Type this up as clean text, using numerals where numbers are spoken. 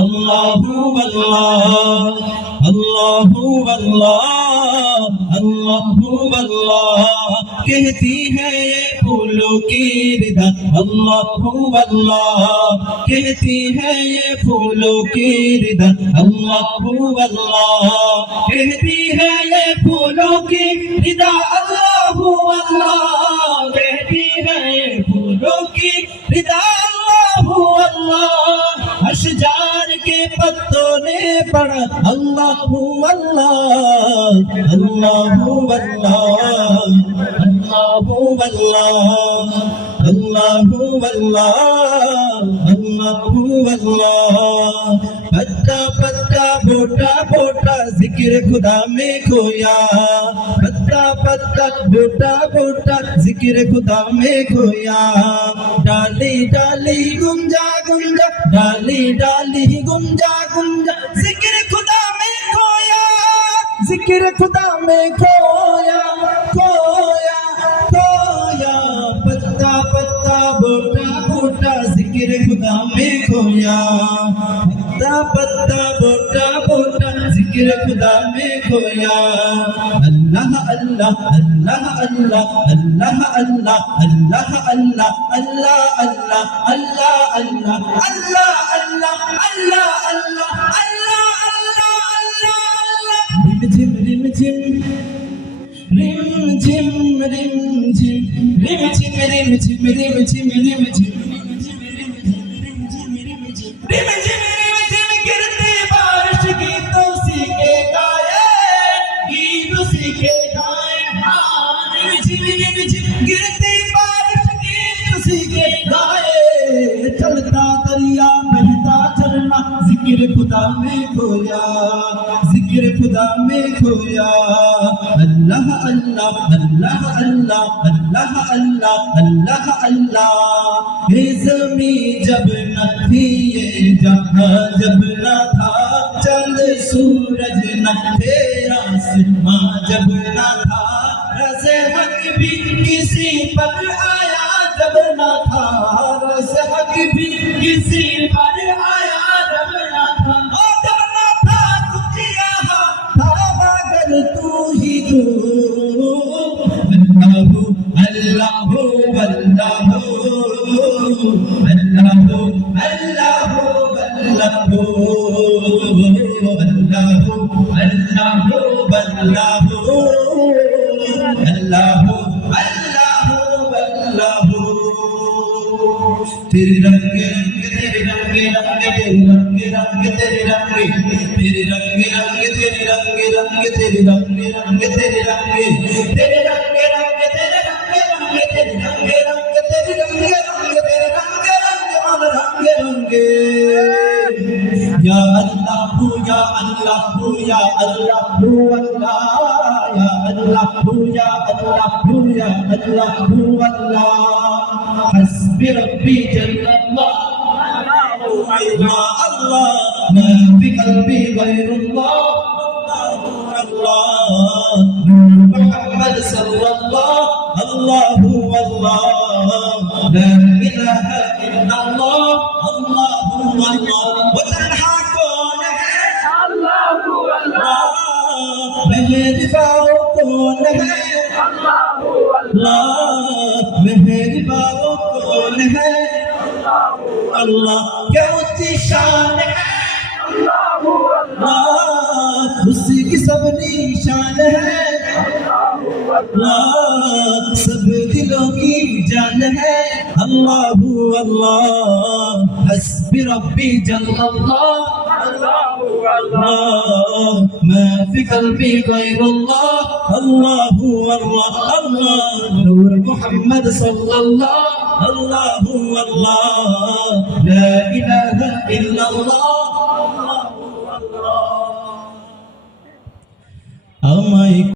अल्लाहु अल्लाह अल्लाहु अल्लाह अल्लाहु अल्लाह कहती है ये फूलों की रिदा अल्लाहु अल्लाह कहती है ये फूलों की रिदा अल्लाहु अल्लाह कहती है ये फूलों की रिदा अल्लाहु अल्लाह कहती है ये फूलों की रिदा अल्लाहु अल्लाह अशजार के पत्तों ने पढ़ा अल्लाहु अल्लाह अल्लाहु अल्लाह अल्लाहु अल्लाह अल्लाहु अल्लाह अल्लाहु अल्लाह पत्ता पत्ता बोटा बोटा जिक्र खुदा में खोया पत्ता पत्ता बोटा बोटा जिक्र खुदा में खोया डाली डाली गुंजा गुंजा डाली डाली गुंजा गुंजा जिक्र खुदा में खोया जिक्र खुदा में खोया खोया खोया पत्ता पत्ता बोटा बोटा जिक्र खुदा में खोया पत्ता पत्ता बोटा बोटा जिक्र खुदा में खोया अल्लाह अल्लाह अल्लाह अल्लाह अल्लाह अल्लाह अल्लाह अल्लाह अल्लाह अल्लाह अल्लाह अल्लाह अल्लाह अल्लाह अल्लाह अल्लाह अल्लाह अल्लाह रिम झिम रिम झिम रिम झिम रिम झिम रिम झिम रिम झिम रिम झिम रिम झिम रिम झिम गिरती बारिश गीतों सीखे गाए गीत सीखे गाए रिम झिम गिरती बारिश गीत सीखे गाए चलता दरिया बहता झरना जिक्र खुदा में खोया जिक्र खुदा में खोया अल्लाह अल्लाह अल्लाह अल्लाह अल्लाह अल्लाह अल्लाह अल्लाह ये ज़मीं जब न थी ये जहां जब न था चंद सूरज न थे आसमां जब न था रज़े हक भी किसी पर आया जब न था रज़े हक भी किसी पर आया जब न था ओ जब न था कुछ यहाँ था मगर तू ही तू अल्लाहु अल्लाहु अल्लाहु अल्लाहु अल्लाहु अल्लाहु अल्लाहु अल्लाहु अल्लाहु अल्लाहु अल्लाहु अल्लाहु तेरे रंग रंग तेरे रंग रंग तेरे रंग रंग तेरे रंग तेरे रंग रंग तेरे रंग रंग तेरे रंग रंग तेरे रंग तेरे रंग रंग तेरे रंग रंग तेरे रंग रंग तेरे रंग रंग तेरे रंग रंग मन रंग रंग या अल्लाह या अल्लाह या अल्लाह अल्लाह या अल्लाह या अल्लाह या अल्लाह अल्लाह हस्बी रब्बी जल्लल्लाह अल्लाह अल्लाह मा फी क़ल्बी गैरुल्लाह अल्लाह मुहम्मद सल्लल्लाह अल्लाहु अल्लाह ला इलाहा इल्लल्लाह अल्लाहु अल्लाह व तन्हा कौन है अल्लाहु अल्लाह मेहरबान कौन है अल्लाहु अल्लाह मेहरबान कौन है अल्लाहु अल्लाह क्या ऊंची शान है अल्लाहु अल्लाह उसी की सब निशान है अल्लाह सब दिलों की जान है अल्लाहु अल्लाह हस्बी रब्बी जल्लल्लाह अल्लाहु अल्लाह मा फी क़ल्बी गैरुल्लाह अल्लाहु अल्लाह अल्लाह नूर मुहम्मद सल्लल्लाह अल्लाहु अल्लाह ला इलाहा इल्लल्लाह अल्लाहु अल्लाह